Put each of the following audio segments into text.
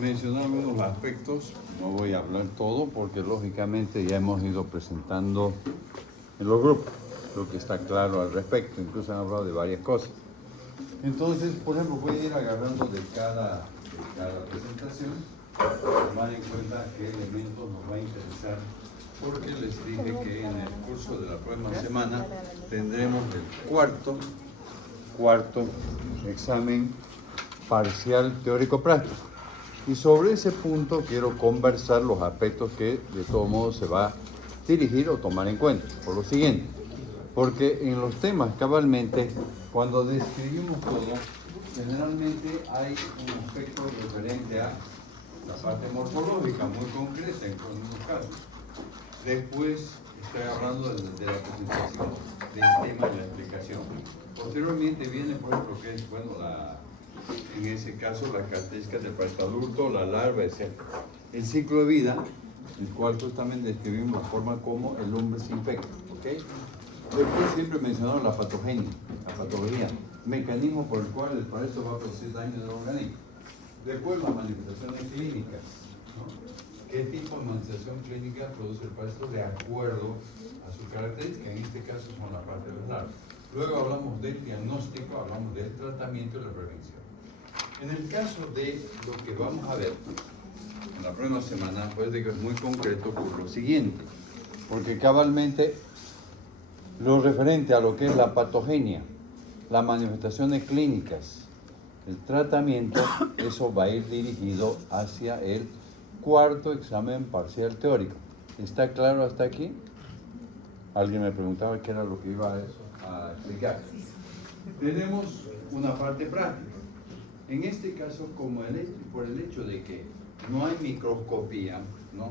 mencionar algunos aspectos. No voy a hablar todo porque lógicamente ya hemos ido presentando en los grupos lo que está claro al respecto. Incluso han hablado de varias cosas. Entonces, por ejemplo, voy a ir agarrando de cada presentación, tomar en cuenta qué elementos nos va a interesar, porque les dije que en el curso de la próxima semana tendremos el cuarto examen parcial teórico-práctico. Y sobre ese punto quiero conversar los aspectos que de todos modos se va a dirigir o tomar en cuenta. Por lo siguiente, porque en los temas cabalmente, cuando describimos todo, generalmente hay un aspecto referente a la parte morfológica muy concreta en algunos casos. Después estoy hablando de la presentación del tema y la explicación. Posteriormente viene, por ejemplo, que es, bueno, en ese caso, las características del parásito adulto, la larva, etc. El ciclo de vida, el cual justamente describimos la forma como el hombre se infecta, ¿ok? Después siempre mencionaron la patogenia, la patología, mecanismo por el cual el parásito va a producir daño en el organismo. Después las manifestaciones clínicas, ¿no? ¿Qué tipo de manifestación clínica produce el parásito de acuerdo a su característica? En este caso son la parte de las larvas. Luego hablamos del diagnóstico, hablamos del tratamiento y la prevención. En el caso de lo que vamos a ver en la próxima semana, pues digo, es muy concreto por lo siguiente, porque cabalmente lo referente a lo que es la patogenia, las manifestaciones clínicas, el tratamiento, eso va a ir dirigido hacia el cuarto examen parcial teórico. ¿Está claro hasta aquí? Alguien me preguntaba qué era lo que iba a explicar. Tenemos una parte práctica. En este caso, por el hecho de que no hay microscopía, ¿no?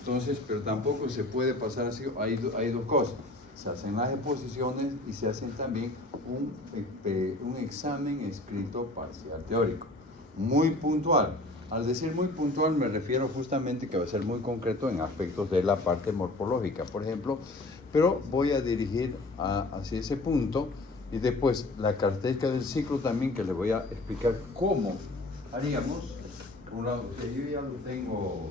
Entonces, pero tampoco se puede pasar así, hay dos cosas. Se hacen las exposiciones y se hacen también un examen escrito parcial teórico. Muy puntual. Al decir muy puntual me refiero justamente que va a ser muy concreto en aspectos de la parte morfológica, por ejemplo, pero voy a dirigir hacia ese punto y después la característica del ciclo también, que les voy a explicar cómo haríamos. Por un lado, yo ya lo tengo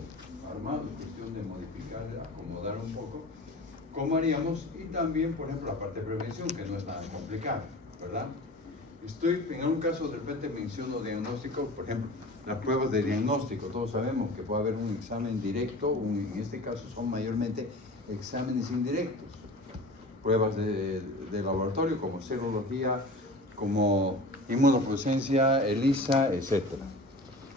armado, es cuestión de modificar, acomodar un poco, cómo haríamos, y también, por ejemplo, la parte de prevención, que no es nada complicada, ¿verdad? En un caso de repente menciono diagnóstico, por ejemplo, las pruebas de diagnóstico. Todos sabemos que puede haber un examen directo, en este caso son mayormente exámenes indirectos. Pruebas de laboratorio como serología, como inmunofluorescencia, ELISA, etc.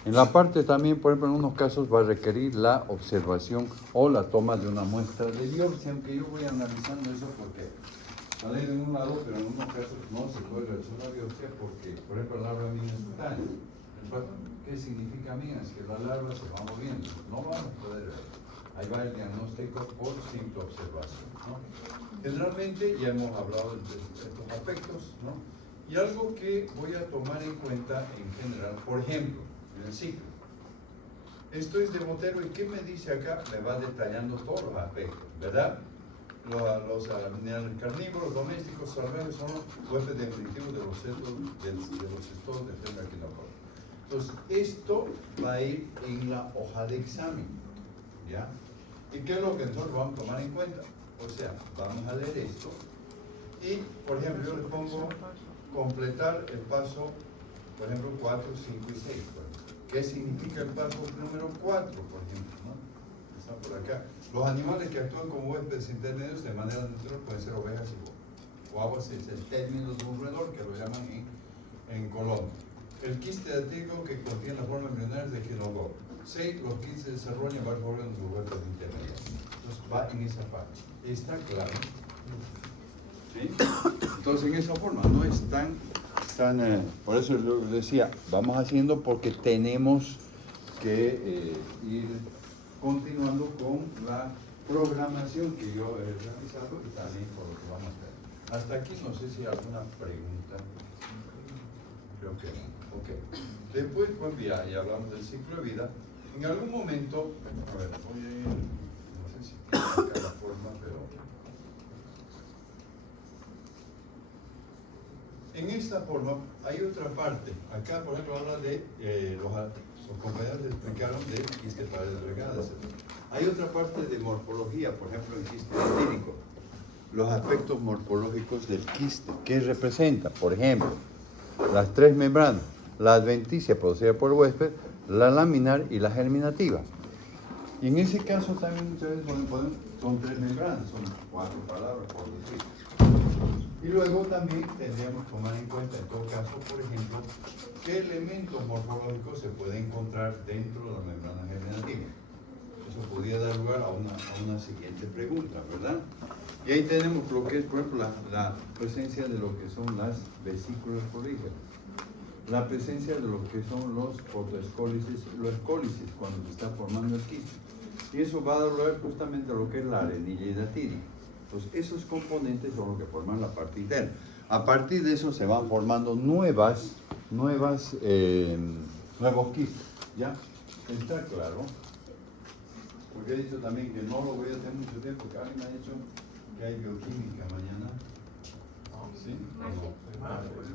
En la parte también, por ejemplo, en unos casos va a requerir la observación o la toma de una muestra de biopsia, aunque yo voy analizando eso porque la ley de un lado, pero en unos casos no se puede realizar una biopsia porque, por ejemplo, la larva minuscutánea. ¿Qué significa minas? Que la larva se va moviendo. No vamos a poder ver. Ahí va el diagnóstico por simple observación, ¿no? Generalmente ya hemos hablado de estos aspectos, ¿no? Y algo que voy a tomar en cuenta en general, por ejemplo, en el ciclo. Esto es de Botero, y ¿qué me dice acá? Me va detallando todos los aspectos, ¿verdad? Los carnívoros domésticos salvajes son los huéspedes definitivos de los estados de enfermedad quinófora. Entonces, esto va a ir en la hoja de examen, ¿ya? ¿Y qué es lo que entonces vamos a tomar en cuenta? O sea, vamos a leer esto y, por ejemplo, yo les pongo completar el paso, por ejemplo, 4, 5 y 6. ¿Qué significa el paso número 4, por ejemplo, ¿no? Está por acá. Los animales que actúan como huéspedes intermedios de manera natural pueden ser ovejas y guaguas, es el término de un roedor que lo llaman en Colombia. El quiste de trigo que contiene la forma embrionaria de quinogor. 6. Los quistes se desarrollan en varios órganos de los huéspedes intermedios. Entonces va en esa parte. ¿Está claro? ¿Sí? Entonces en esa forma no es tan por eso yo decía, vamos haciendo porque tenemos que ir continuando con la programación que yo he realizado y también por lo que vamos a hacer. Hasta aquí no sé si hay alguna pregunta. Creo que no. Ok. Después, pues ya hablamos del ciclo de vida. En algún momento, a ver, voy a ir, no sé si tiene acá la forma, pero en esta forma hay otra parte. Acá, por ejemplo, habla de, los compañeros explicaron de quiste paredes delgadas, etc. Hay otra parte de morfología, por ejemplo, el quiste diatídico. Los aspectos morfológicos del quiste. ¿Qué representa? Por ejemplo, las tres membranas, la adventicia producida por el huésped, la laminar y la germinativa. Y en ese caso también muchas veces son tres membranas, son 4 palabras por decir. Y luego también tendríamos que tomar en cuenta, en todo caso, por ejemplo, qué elementos morfológicos se pueden encontrar dentro de la membrana germinativa. Eso podría dar lugar a una siguiente pregunta, ¿verdad? Y ahí tenemos lo que es, por ejemplo, la presencia de lo que son las vesículas prolíferas, la presencia de lo que son los fotoescólisis, los escólisis, cuando se está formando el quiste. Y eso va a dar lugar justamente a lo que es la arenilla hidatídica. Entonces, esos componentes son los que forman la parte interna. A partir de eso se van formando nuevos quistes, ¿ya? ¿Está claro? Porque he dicho también que no lo voy a hacer mucho tiempo, porque alguien me ha dicho que hay bioquímica mañana. ¿Sí?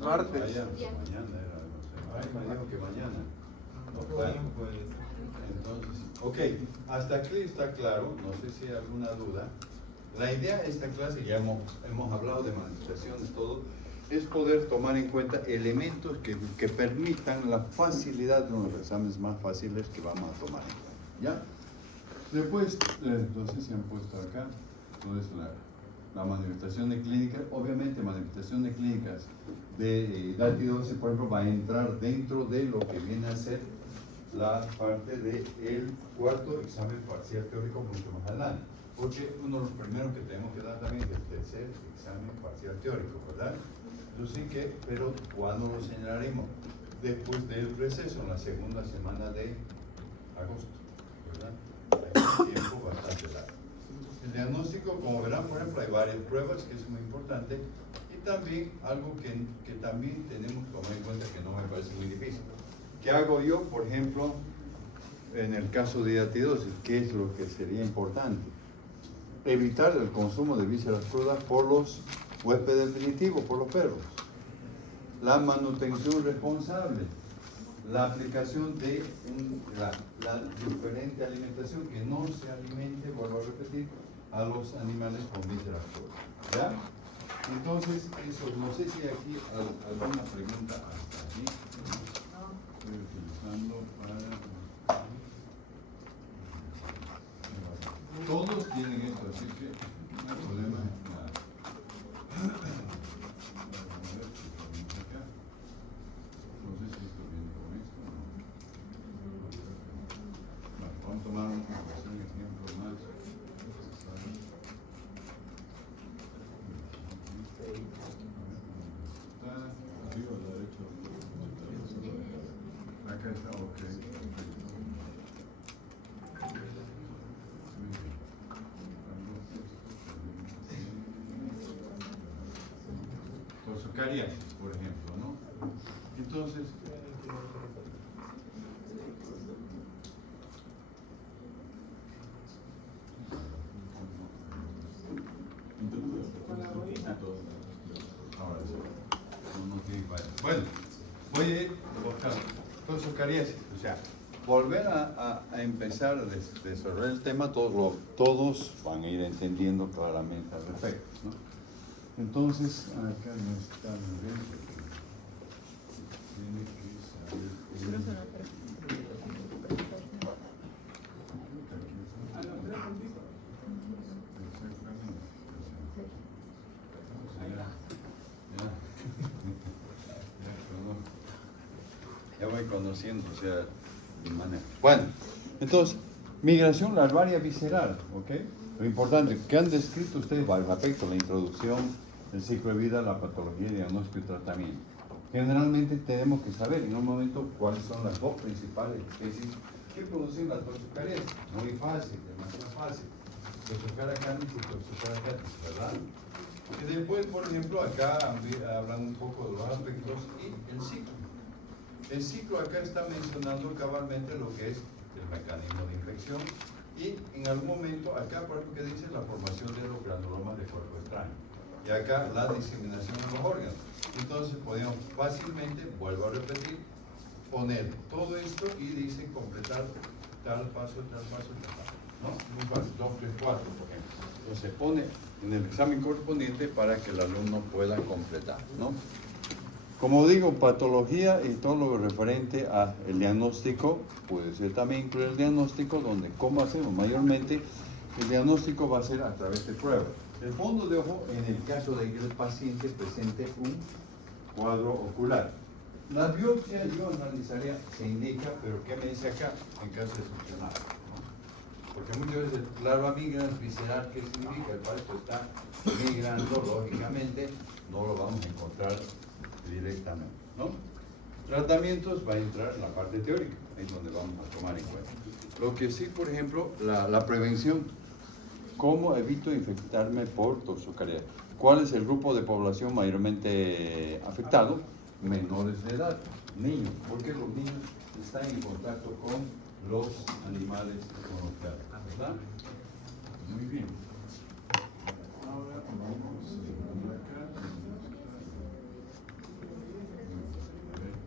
Martes. Mañana era, no sé. Ay, me dijo que mañana. Entonces, ok, hasta aquí está claro, no sé si hay alguna duda. La idea de esta clase, ya hemos hablado de manifestaciones, todo, es poder tomar en cuenta elementos que permitan la facilidad de unos exámenes más fáciles que vamos a tomar en cuenta, ¿ya? Después, entonces se han puesto acá, entonces la manifestación de clínicas, obviamente manifestación de clínicas de DATI-12, por ejemplo, va a entrar dentro de lo que viene a ser la parte del cuarto examen parcial teórico mucho más adelante, porque uno de los primeros que tenemos que dar también es el tercer examen parcial teórico, ¿verdad? Yo sí que, pero ¿cuándo lo señalaremos? Después del receso, en la segunda semana de agosto, ¿verdad? Hay un tiempo bastante largo. El diagnóstico, como verán, por ejemplo, hay varias pruebas, que es muy importante, y también algo que también tenemos que tomar en cuenta, que no me parece muy difícil. ¿Qué hago yo, por ejemplo, en el caso de hiatidosis? ¿Qué es lo que sería importante? Evitar el consumo de vísceras crudas por los huéspedes definitivos, por los perros. La manutención responsable. La aplicación de la diferente alimentación, que no se alimente, vuelvo a repetir, a los animales con vísceras crudas. ¿Ya? Entonces, eso, no sé si aquí alguna pregunta hasta aquí. Estoy utilizando para... Todos tienen esto, así que no hay problema. No sé si esto viene con esto o no. Bueno, vamos a tomar un ejemplo más. Está arriba a la derecha. Acá está, ok. Cariáceos, por ejemplo, ¿no? Entonces, ahora sí. No tiene fallo. Bueno, voy a ir buscando todos esos cariáceos, o sea, volver a empezar a desarrollar el tema, todos van a ir entendiendo claramente al respecto, ¿no? Entonces, acá no está muy bien. Tiene que saber. Ya voy conociendo, o sea, mi manera. Bueno, entonces, migración larvaria visceral, ¿ok? Lo importante, ¿qué han descrito ustedes al respecto? La introducción, el ciclo de vida, la patología, diagnóstico y tratamiento. Generalmente tenemos que saber en un momento cuáles son las dos principales especies que producen las toxocariasis. Muy fácil, demasiado fácil. Toxocara canis y Toxocara canis, ¿verdad? Y después, por ejemplo, acá hablan un poco de los aspectos y el ciclo. El ciclo acá está mencionando cabalmente lo que es el mecanismo de infección. Y en algún momento, acá por ejemplo que dice la formación de los granulomas de cuerpo extraño. y acá la diseminación de los órganos. Entonces podemos fácilmente, vuelvo a repetir, poner todo esto y dice completar tal paso, tal paso, tal paso. ¿No? Muy fácil, 2, 3, 4, por ejemplo. Entonces se pone en el examen correspondiente para que el alumno pueda completar, ¿no? Como digo, patología y todo lo referente al diagnóstico, puede ser también incluir el diagnóstico, donde, ¿cómo hacemos? Mayormente, el diagnóstico va a ser a través de pruebas. El fondo de ojo, en el caso de que el paciente presente un cuadro ocular. La biopsia yo analizaría, se indica, pero ¿qué me dice acá? En caso excepcional, ¿no? Porque muchas veces el larva migrans visceral, ¿qué significa? El parto está migrando, lógicamente, no lo vamos a encontrar directamente, ¿no? Tratamientos va a entrar en la parte teórica, es donde vamos a tomar en cuenta. Lo que sí, por ejemplo, la prevención. ¿Cómo evito infectarme por toxocarias? ¿Cuál es el grupo de población mayormente afectado? Menores de edad, niños, porque los niños están en contacto con los animales con los perros, ¿verdad? Muy bien. Ahora vamos acá.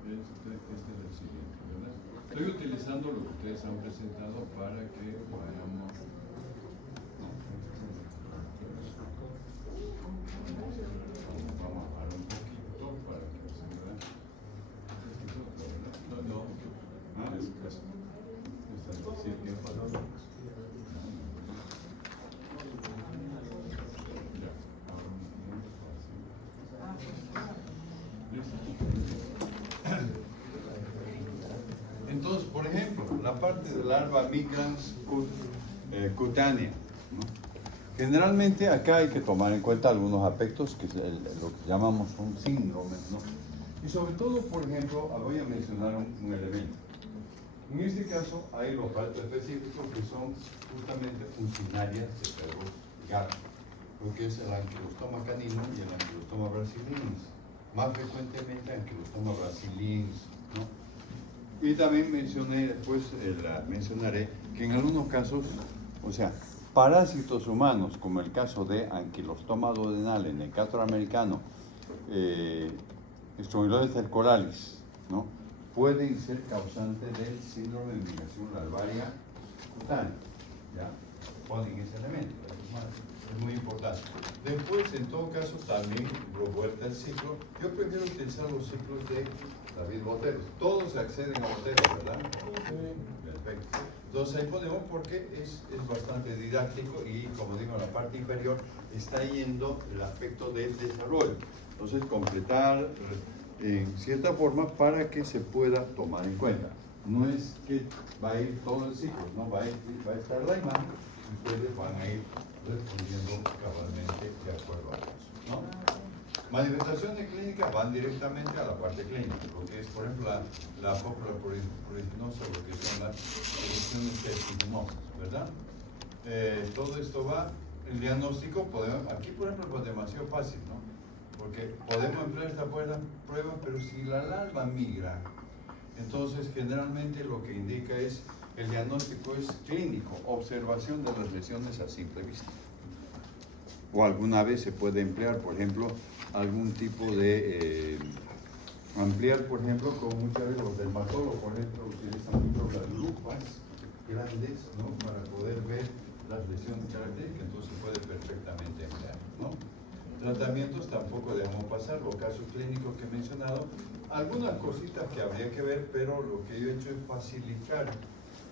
Este es el siguiente, ¿verdad? Estoy utilizando lo que ustedes han presentado para que vayamos. Vamos a bajar un poquito para que se vea. No. Ah, es casi. Sí, tiene pasado. Ya, ahora entonces, por ejemplo, la parte del larva migrans cutánea, ¿no? Generalmente acá hay que tomar en cuenta algunos aspectos que es lo que llamamos un síndrome, ¿no? Y sobre todo, por ejemplo, voy a mencionar un elemento. En este caso hay los partos específicos que son justamente funcionarias de perros y gatos, lo que es el Ankylostoma canino y el Ankylostoma brasiliensis, más frecuentemente Ankylostoma brasiliensis, ¿no? Y también mencionaré que en algunos casos, o sea, parásitos humanos, como el caso de Ankylostoma duodenale, Necator americano, Strongyloides cercoralis, ¿no? Pueden ser causantes del síndrome de migración larvaria cutánea. ¿Ya? Ponen ese elemento, es muy importante. Después, en todo caso, también vuelta el ciclo. Yo prefiero utilizar los ciclos de David Botero. Todos acceden a Botero, ¿verdad? Perfecto. Entonces ahí ponemos porque es bastante didáctico y, como digo, en la parte inferior está yendo el aspecto del desarrollo. Entonces, completar en cierta forma para que se pueda tomar en cuenta. No es que va a ir todo el ciclo, no va a estar la imagen y ustedes van a ir respondiendo cabalmente de acuerdo a eso, ¿no? Manifestaciones clínicas van directamente a la parte clínica, lo que es, por ejemplo, la popular pruriginosa, lo que son las erupciones vertiginosas, ¿verdad? Todo esto va, el diagnóstico, aquí por ejemplo es demasiado fácil, ¿no? Porque podemos emplear esta prueba, pero si la larva migra, entonces generalmente lo que indica es, el diagnóstico es clínico, observación de las lesiones a simple vista. O alguna vez se puede emplear, por ejemplo, algún tipo de ampliar, por ejemplo, como muchas veces los dermatólogos, por ejemplo, utilizan mucho las lupas grandes, ¿no? Para poder ver las lesiones características, entonces se puede perfectamente emplear, ¿no? Tratamientos tampoco dejamos pasar, los casos clínicos que he mencionado, algunas cositas que habría que ver, pero lo que yo he hecho es facilitar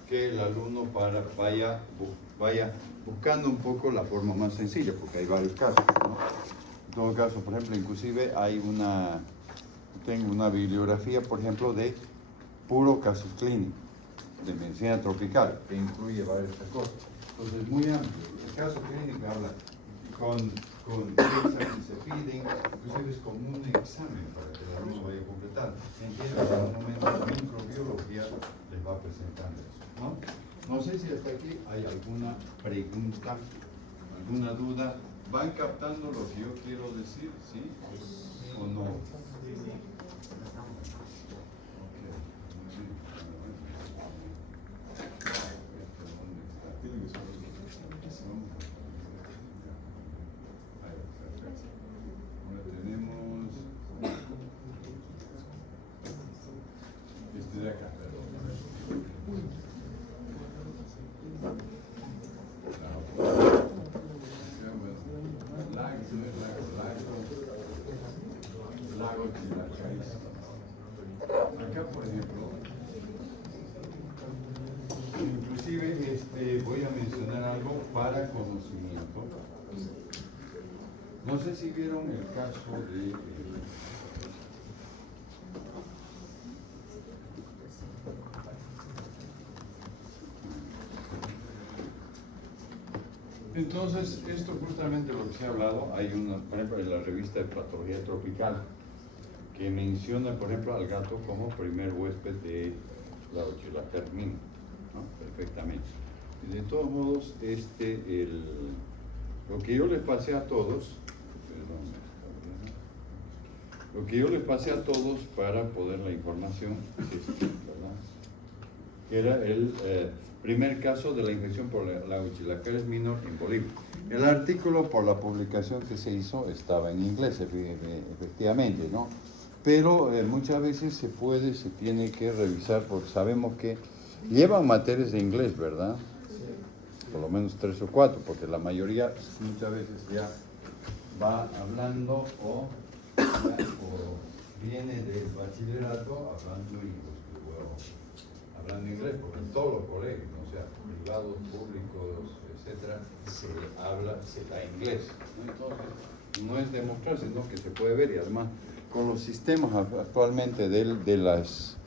que el alumno vaya buscando un poco la forma más sencilla, porque hay varios casos, ¿no? En todo caso, por ejemplo, inclusive tengo una bibliografía, por ejemplo, de puro casos clínicos, de medicina tropical, que incluye varias cosas. Entonces, es muy amplio. El caso clínico habla con exámenes se piden, inclusive es como un examen para que el alumno vaya completando. Entiendo que en un momento la microbiología les va presentando eso, ¿no? No sé si hasta aquí hay alguna pregunta, alguna duda. ¿Van captando lo que yo quiero decir? ¿Sí? ¿O no? de acá, lago Chilacaís. Acá, por ejemplo, inclusive voy a mencionar algo para conocimiento. No sé si vieron el caso de entonces, esto justamente lo que se ha hablado, hay una, por ejemplo, en la revista de Patología Tropical, que menciona, por ejemplo, al gato como primer huésped de la Ochilacarmina, ¿no? Perfectamente. Y de todos modos, lo que yo les pasé a todos, lo que yo les pasé a todos para poder la información, ¿verdad? Que era el primer caso de la infección por la Ochilacaris minor en Bolivia. El artículo por la publicación que se hizo estaba en inglés, efectivamente, ¿no? Pero muchas veces se tiene que revisar porque sabemos que llevan materias de inglés, ¿verdad? Por lo menos 3 o 4, porque la mayoría muchas veces ya va hablando o viene del bachillerato hablando inglés, porque en todos los colegios, o sea, privados, públicos, etcétera, se da inglés, ¿no? Entonces, no es demostrar, sino que se puede ver, y además con los sistemas actualmente de las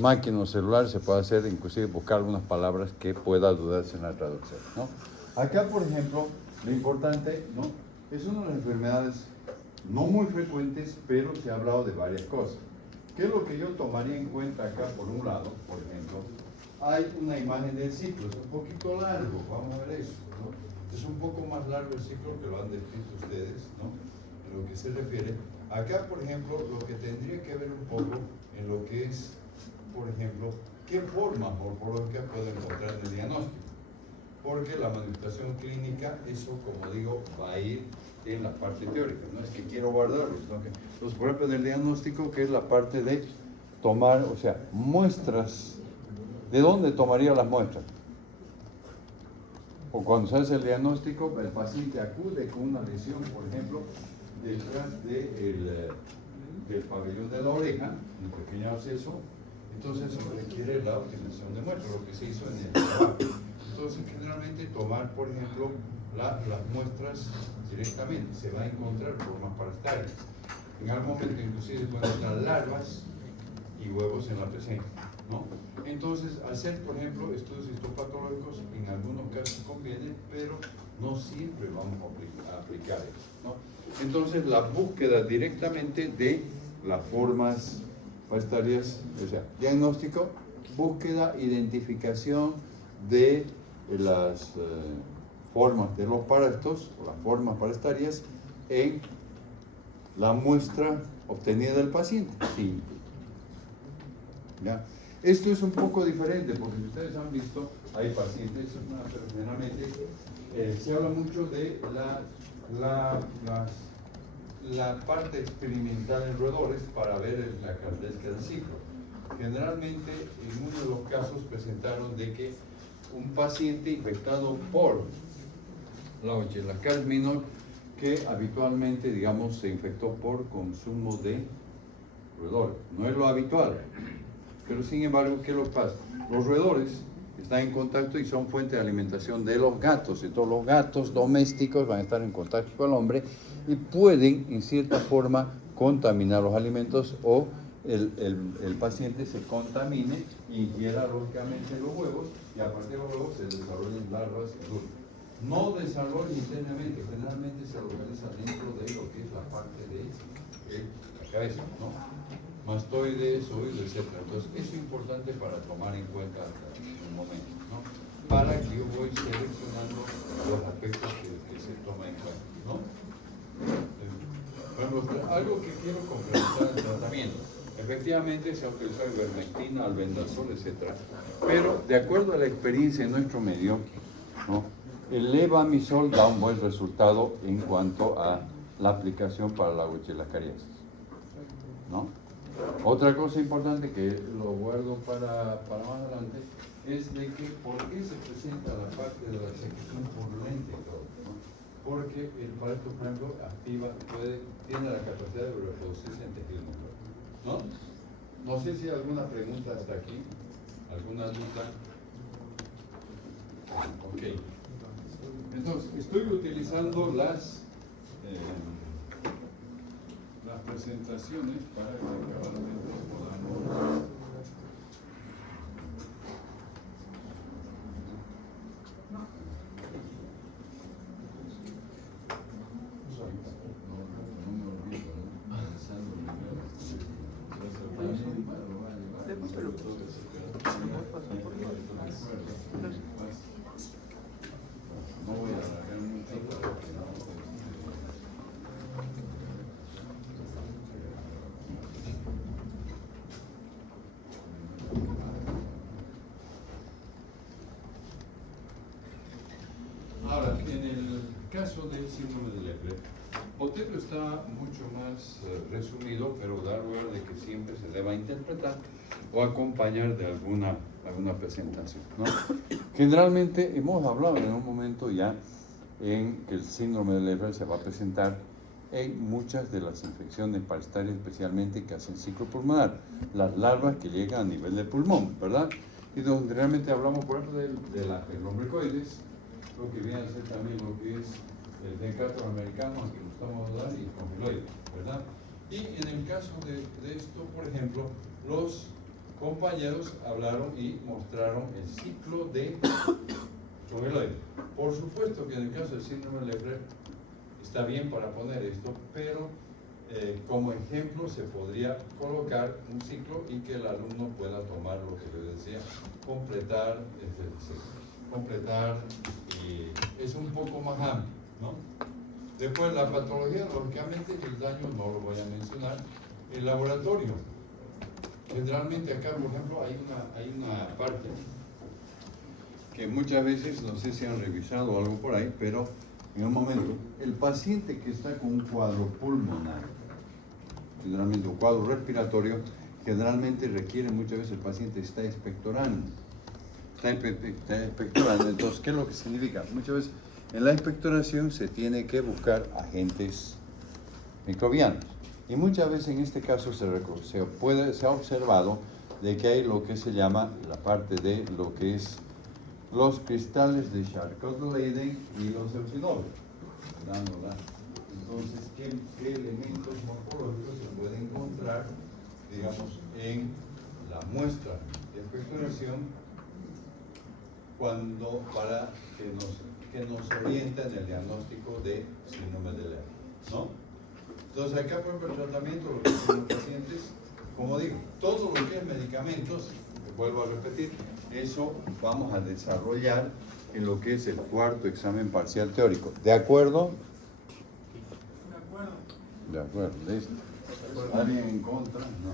máquinas celulares se puede hacer, inclusive buscar algunas palabras que pueda dudarse en la traducción, ¿no? Acá, por ejemplo, lo importante, ¿no? Es una de las enfermedades no muy frecuentes, pero se ha hablado de varias cosas. ¿Qué es lo que yo tomaría en cuenta acá? Por un lado, por ejemplo, hay una imagen del ciclo, es un poquito largo, vamos a ver eso, ¿no? Es un poco más largo el ciclo que lo han descrito ustedes, ¿no? En lo que se refiere. Acá, por ejemplo, lo que tendría que ver un poco en lo que es, por ejemplo, qué formas morfológicas puedo encontrar en el diagnóstico. Porque la manifestación clínica, eso, como digo, va a ir en la parte teórica. No es que quiero guardarlos, sino que, pues, por ejemplo, en el diagnóstico, que es la parte de tomar, o sea, muestras. ¿De dónde tomaría las muestras? O cuando se hace el diagnóstico, el paciente acude con una lesión, por ejemplo, detrás del pabellón de la oreja, un pequeño absceso, entonces eso requiere la obtención de muestras, lo que se hizo en el trabajo. Entonces, generalmente tomar, por ejemplo, las muestras directamente, se va a encontrar formas parasitarias. En algún momento inclusive se pueden encontrar larvas y huevos en la presencia, ¿no? Entonces, hacer, por ejemplo, estudios histopatológicos en algunos casos conviene, pero no siempre vamos a aplicar eso, ¿no? Entonces, la búsqueda directamente de las formas parasitarias, o sea, diagnóstico, búsqueda, identificación de las formas de los parásitos, o las formas parasitarias, en la muestra obtenida del paciente. Sí. ¿Ya? Esto es un poco diferente, porque si ustedes han visto, hay pacientes, pero generalmente se habla mucho de la parte experimental en roedores para ver la característica del ciclo. Generalmente, en uno de los casos presentaron de que un paciente infectado por la Ochilacaris minor, que habitualmente, digamos, se infectó por consumo de roedores. No es lo habitual, pero sin embargo, ¿qué es lo que pasa? Los roedores están en contacto y son fuente de alimentación de los gatos. Entonces, los gatos domésticos van a estar en contacto con el hombre y pueden, en cierta forma, contaminar los alimentos, o el paciente se contamine y ingiera lógicamente los huevos, y a partir de los huevos se desarrollan larvas y duros. No desarrolla internamente, generalmente se localiza dentro de lo que es la parte de la cabeza, ¿no? Mastoides, oídos, etc. Entonces, eso es importante para tomar en cuenta en un momento, ¿no? Para que yo voy seleccionando los aspectos que se toman en cuenta, ¿no? Por ejemplo, algo que quiero concretar el tratamiento. Efectivamente se ha utilizado ivermectina, albendazol, etc. Pero de acuerdo a la experiencia en nuestro medio, ¿no?, el levamisol da un buen resultado en cuanto a la aplicación para la Ochilacaris, ¿no? Otra cosa importante que lo guardo para más adelante es de que por qué se presenta la parte de la execución por lente y todo, ¿no? Porque el paleto, por ejemplo, tiene la capacidad de reproducirse en tejido muscular, ¿no? No sé si hay alguna pregunta hasta aquí, alguna duda. Ok. Entonces, estoy utilizando las presentaciones para que cabalmente podamos. No voy a alargar mucho para que no. Ahora, en el caso del síndrome de Leber, Botelho está mucho más resumido, pero da lugar de que siempre se deba interpretar o acompañar de alguna presentación, ¿no? Generalmente hemos hablado en un momento ya en que el síndrome de Leber se va a presentar en muchas de las infecciones parasitarias, especialmente que hacen ciclo pulmonar, las larvas que llegan a nivel del pulmón, ¿verdad? Y donde realmente hablamos, por ejemplo, de las lombricoides, lo que viene a ser también lo que es el decato americano, al que nos estamos hablando, y confiloides, ¿verdad? Y en el caso de esto, por ejemplo, los compañeros hablaron y mostraron el ciclo de confiloides. Por supuesto que en el caso del síndrome de Leber está bien para poner esto, pero como ejemplo se podría colocar un ciclo y que el alumno pueda tomar lo que yo decía, completar y es un poco más amplio, ¿no? Después la patología, lógicamente el daño no lo voy a mencionar. El laboratorio, generalmente acá, por ejemplo, hay una parte que muchas veces, no sé si han revisado algo por ahí, pero en un momento, el paciente que está con un cuadro pulmonar, generalmente un cuadro respiratorio, generalmente requiere muchas veces el paciente está expectorando. Está expectorando. Entonces, ¿qué es lo que significa? Muchas veces en la expectoración se tiene que buscar agentes microbianos. Y muchas veces en este caso se ha observado de que hay lo que se llama la parte de lo que es los cristales de Charcot-Leyden y los eosinolos. Entonces, ¿qué elementos morfológicos se pueden encontrar, digamos, en la muestra de expectoración para que nos oriente en el diagnóstico de síndrome de Leber, ¿no? Entonces, acá, por ejemplo, el tratamiento, lo que hacen los pacientes, como digo, todo lo que es medicamentos, vuelvo a repetir, eso vamos a desarrollar en lo que es el cuarto examen parcial teórico. ¿De acuerdo? De acuerdo, listo. ¿Alguien en contra? No.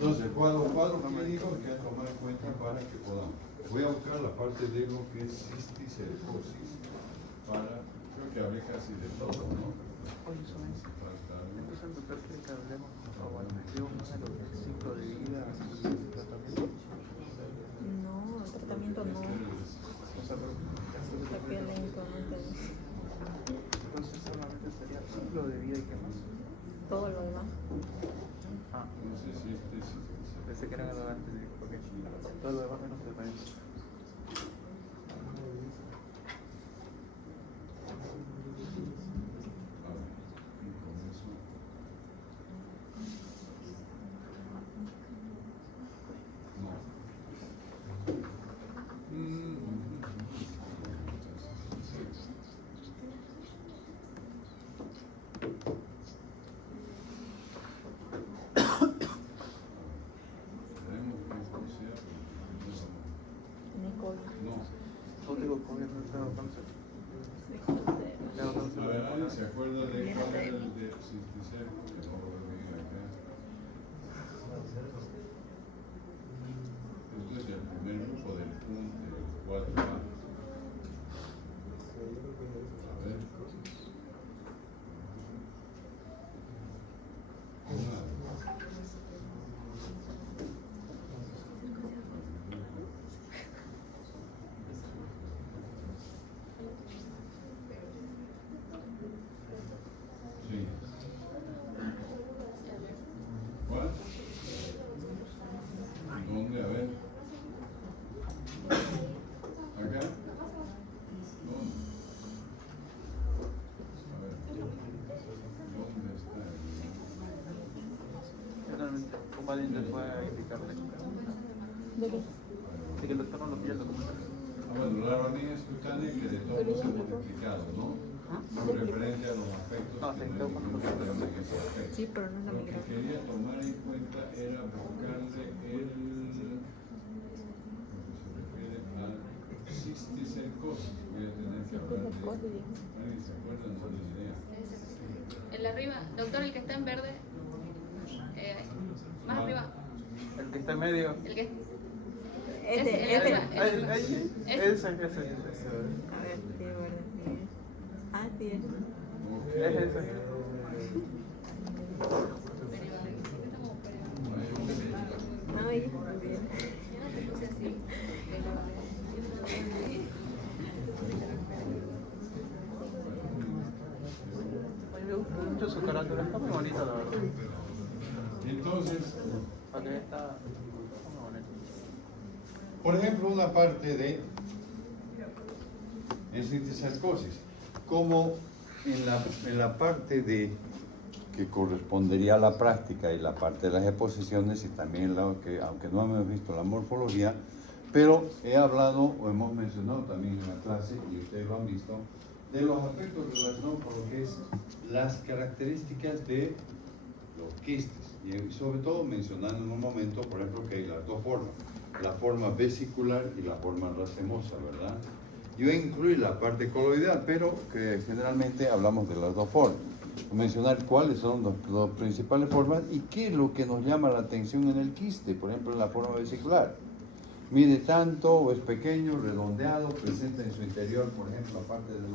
Entonces, cuadro clínico que hay que tomar en cuenta para que podamos. Voy a buscar la parte de lo que es cisticercosis creo que hablé casi de todo, ¿no? Oye, ¿es el doctor que hablemos o de un ciclo de vida y tratamiento? No, el tratamiento no. La piel lento, no entendí. Entonces solamente sería ciclo de vida y qué más. Todo lo demás. Ah, No sé si pensé que era algo antes de porque todo lo demás menos tratamiento. Nicole. No tengo COVID, no tengo cáncer. A ver, ¿alguien se acuerda de cuál era el de cisticerco? Que no lo veo acá. Esto es el primer grupo del punto 4A. A ver. Vadim después a indicarle. ¿De qué? De que el doctor no lo pide el documento. Bueno, la orden es que de todos los hemos explicado, ¿no? Con referencia a los aspectos No, que sí, no tengo hay ningún conocimiento. problema en ese aspecto. Sí, pero no es la Lo que migración. quería tomar en cuenta era buscarle el... se refiere al cisticercosis. Voy a tener que hablar de... ¿Alguien se acuerda de esa idea? El de arriba, doctor, el que está en verde. Más arriba. El que está en medio. El que Este, el de arriba. Ese. A ver, sí, verde. Ah, sí, es. Es ese. Ay, bien. A mí me gusta mucho su carátula, está muy bonita la verdad. Entonces, Acá está muy bonito. por ejemplo, una parte de cisticercosis, como en la parte de que correspondería a la práctica y la parte de las exposiciones y también que, aunque no hemos visto la morfología, pero he hablado o hemos mencionado también en la clase, y ustedes lo han visto, de los aspectos relacionados con lo que es las características de los quistes, y sobre todo mencionando en un momento, por ejemplo, que hay las dos formas, la forma vesicular y la forma racemosa, ¿verdad? Yo incluí la parte coloidal, pero que generalmente hablamos de las dos formas. Mencionar cuáles son las principales formas y qué es lo que nos llama la atención en el quiste, por ejemplo, en la forma vesicular. Mide tanto o es pequeño, redondeado, presenta en su interior, por ejemplo, aparte de los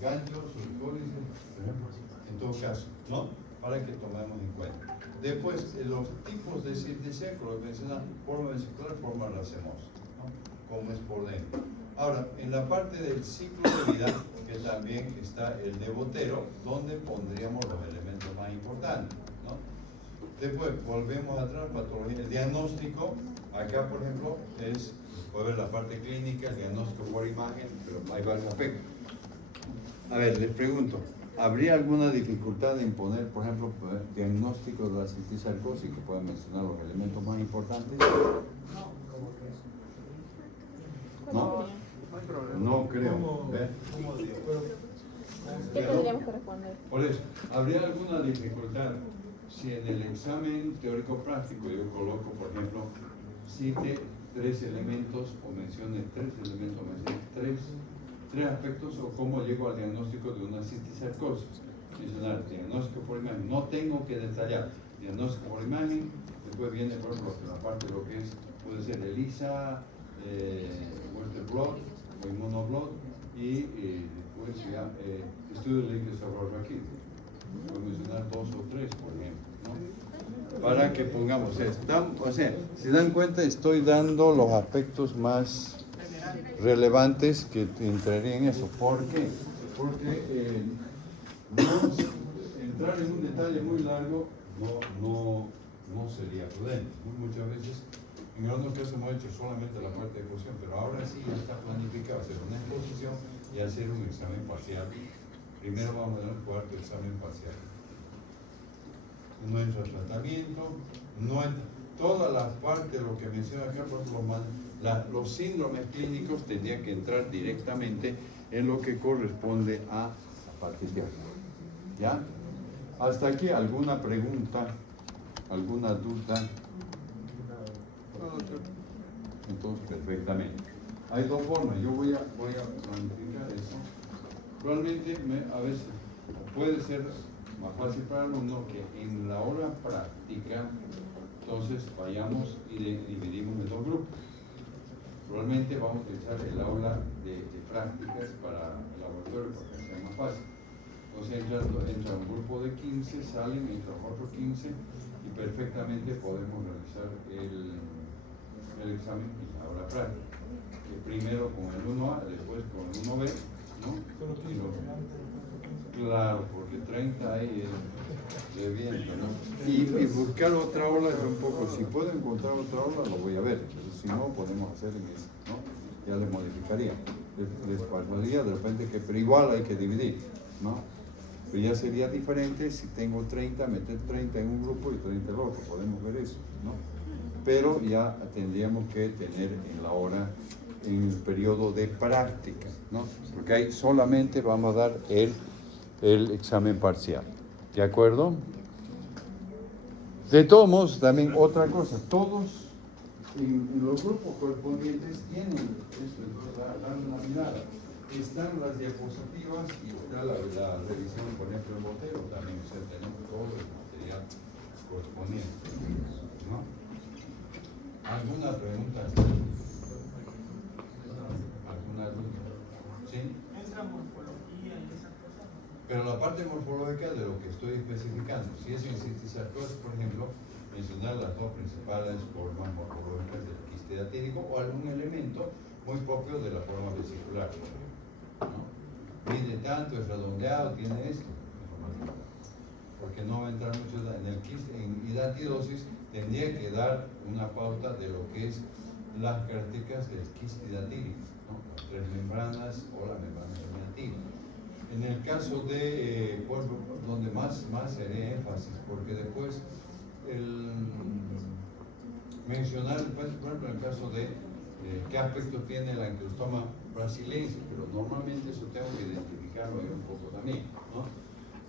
ganchos, los cólices, por ejemplo, en todo caso, ¿no? Para que tomemos en cuenta. Después, los tipos de cisticerco, lo que menciona, forma vesicular, forma racemosa, ¿no? Como es por dentro. Ahora, en la parte del ciclo de vida, que también está el de Botero, donde pondríamos los elementos más importantes, ¿no? Después, volvemos atrás, patología, el diagnóstico, acá por ejemplo, puede ver la parte clínica, el diagnóstico por imagen, pero hay varios aspectos. A ver, les pregunto, ¿habría alguna dificultad en poner, por ejemplo, diagnóstico de la cisticercosis, que puedan mencionar los elementos más importantes? ¿No? No hay problema. No creo. ¿Ves? ¿Qué tendríamos que responder? Por eso, ¿habría alguna dificultad si en el examen teórico-práctico yo coloco, por ejemplo, cite tres elementos o mencione tres elementos, tres aspectos o cómo llego al diagnóstico de una cisticercosis? Mencionar diagnóstico por imagen, no tengo que detallar diagnóstico por imagen, después viene por ejemplo la parte de lo que es, puede ser ELISA, Western blot o inmunoblot y después ya estudio de líquidos aquí. Voy a mencionar dos o tres, por ejemplo, ¿no? Para que pongamos, o sea, si dan cuenta, estoy dando los aspectos más relevantes que entrarían en eso. ¿Por qué? Porque entrar en un detalle muy largo no sería prudente. Muchas veces, en algunos casos hemos hecho solamente la parte de exposición, pero ahora sí ya está planificado hacer una exposición y hacer un examen parcial. Primero vamos a dar el cuarto examen parcial. No entra tratamiento, no entra todas las partes de lo que menciona acá, por ejemplo, los síndromes clínicos tendrían que entrar directamente en lo que corresponde a la parte teórica. ¿Ya? Hasta aquí, ¿alguna pregunta? ¿Alguna duda? Entonces, perfectamente. Hay dos formas, yo voy a planificar eso. Probablemente a veces puede ser más fácil para el alumno que en la hora práctica, entonces vayamos y dividimos en dos grupos. Probablemente vamos a utilizar el aula de prácticas para el laboratorio porque sea más fácil. Entonces entra un grupo de 15, salen, entra otro 15 y perfectamente podemos realizar el examen en la hora práctica. Que primero con el 1A, después con el 1B, ¿no? Claro, porque 30 ahí de viento, ¿no? Y buscar otra ola es un poco, si puedo encontrar otra ola lo voy a ver, si no podemos hacer en eso, ¿no? Ya le modificaría, les pasaría de repente que, pero igual hay que dividir, ¿no? Pero ya sería diferente si tengo 30, meter 30 en un grupo y 30 en el otro. Podemos ver eso, ¿no? Pero ya tendríamos que tener en la hora, en el periodo de práctica, ¿no? Porque ahí solamente vamos a dar el examen parcial. ¿De acuerdo? De todos modos, también otra cosa, todos en los grupos correspondientes tienen esto, entonces dan una mirada. Están las diapositivas y está la revisión, por ejemplo, el botero también, o sea, tenemos todo el material correspondiente, ¿no? ¿Alguna pregunta? ¿Alguna duda? ¿Sí? Entra morfología y esas cosas. Pero la parte morfológica de lo que estoy especificando, si es en sintetizar cosas, por ejemplo, mencionar las dos principales formas morfológicas del quiste datídico o algún elemento muy propio de la forma vesicular, ¿no? Mide tanto, es redondeado, tiene esto, porque no va a entrar mucho en el quiste. En hidatidosis tendría que dar una pauta de lo que es las características del quiste datídico, ¿no? Las tres membranas o la membrana germinativa. En el caso de donde más haré énfasis, porque después mencionar, por ejemplo, en el caso de qué aspecto tiene el anquilostoma brasilense, pero normalmente eso tengo que identificarlo ahí un poco también, ¿no?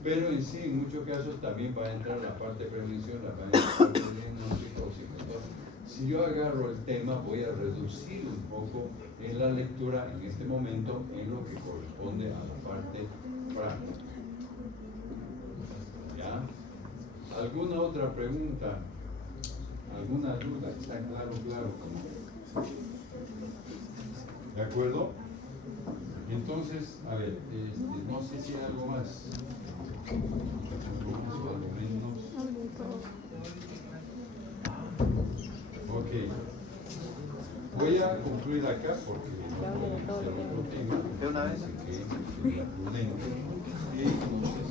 Pero en sí, en muchos casos también va a entrar la parte de prevención, la parte de diagnóstico. Entonces, si yo agarro el tema, voy a reducir un poco en la lectura en este momento en lo que corresponde a la parte práctica. ¿Ya? ¿Alguna otra pregunta? ¿Alguna duda? ¿Está claro? ¿De acuerdo? Entonces, a ver, no sé si hay algo más. Algo menos. Ok. Voy a concluir acá porque no puedo hacer otro tema. ¿De una vez? Así que, prudente. Y no sé